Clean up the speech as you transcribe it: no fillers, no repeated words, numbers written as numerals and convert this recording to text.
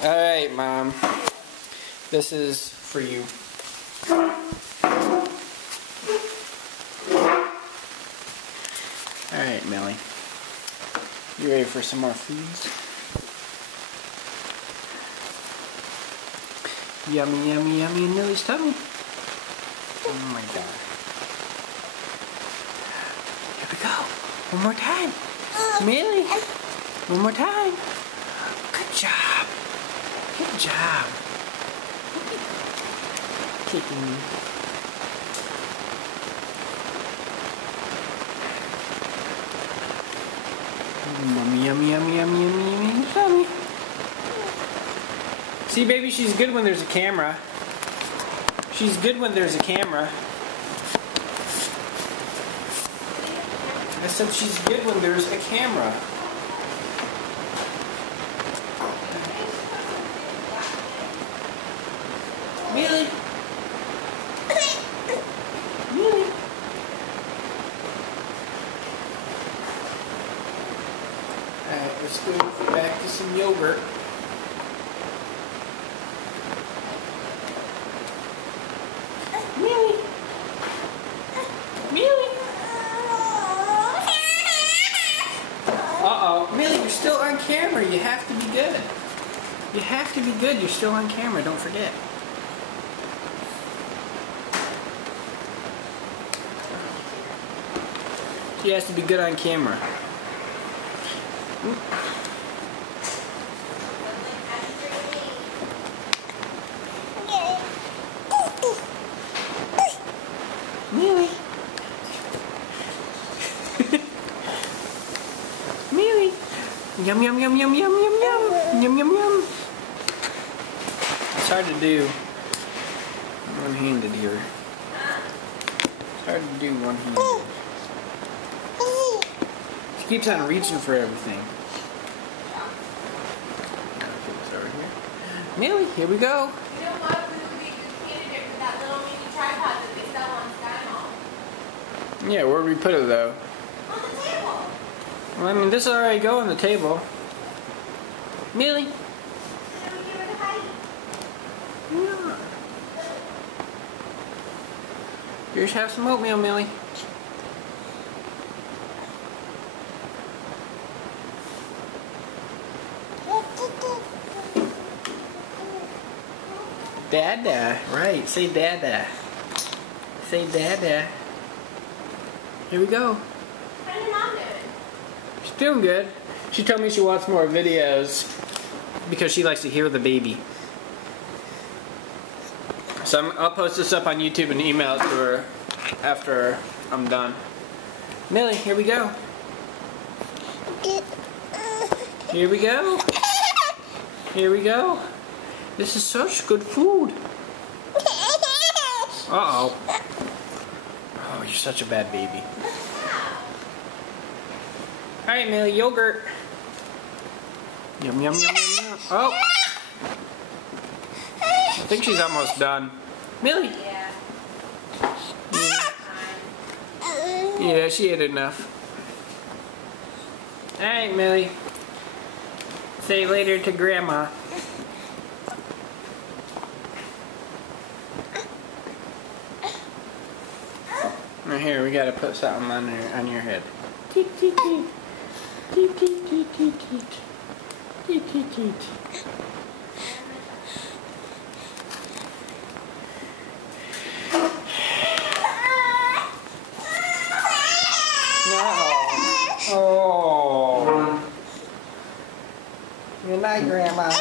Alright, Mom. This is for you. Alright, Millie. You ready for some more foods? Yummy, yummy, yummy in Millie's tummy. Oh my god. Here we go. One more time. Millie. One more time. Good job. Good job. Kicking me. Yummy, yummy, yummy, yummy, yummy, yummy, yummy. See, baby, she's good when there's a camera. She's good when there's a camera. I said she's good when there's a camera. Millie. Millie. Alright, let's go back to some yogurt. Millie. Millie. Uh-oh. Millie, you're still on camera. You have to be good. You have to be good. You're still on camera. Don't forget. She has to be good on camera. Millie. Millie. Yum, yum, yum, yum, yum, yum, yum. Yum, yum, yum. It's hard to do one-handed here. It's hard to do one-handed. She keeps on reaching for everything. Over here. Millie, here we go. You know what? We would be a good candidate for that little mini tripod that they sell on Sky Mall. Yeah, where would we put it though? On the table. Well, I mean, this will already go on the table. Millie. Then we give her to Heidi. Yeah. Here's have some oatmeal, Millie. Dada, right, say Dada. Say Dada. Here we go. How's your mom doing? She's doing good. She told me she wants more videos because she likes to hear the baby. So I'll post this up on YouTube and email it to her after I'm done. Millie, here we go. Here we go. Here we go. This is such good food. Uh-oh. Oh, you're such a bad baby. Alright, Millie, yogurt. Yum, yum, yum, yum, yum. Oh. I think she's almost done. Millie. Yeah. Yeah, she ate enough. Alright, Millie. Say later to Grandma. Now here, we gotta put something on your head. Teet, teet, teet. Teet, teet, teet, teet, teet. Teet, teet, teet. No. Oh. Good night, Grandma.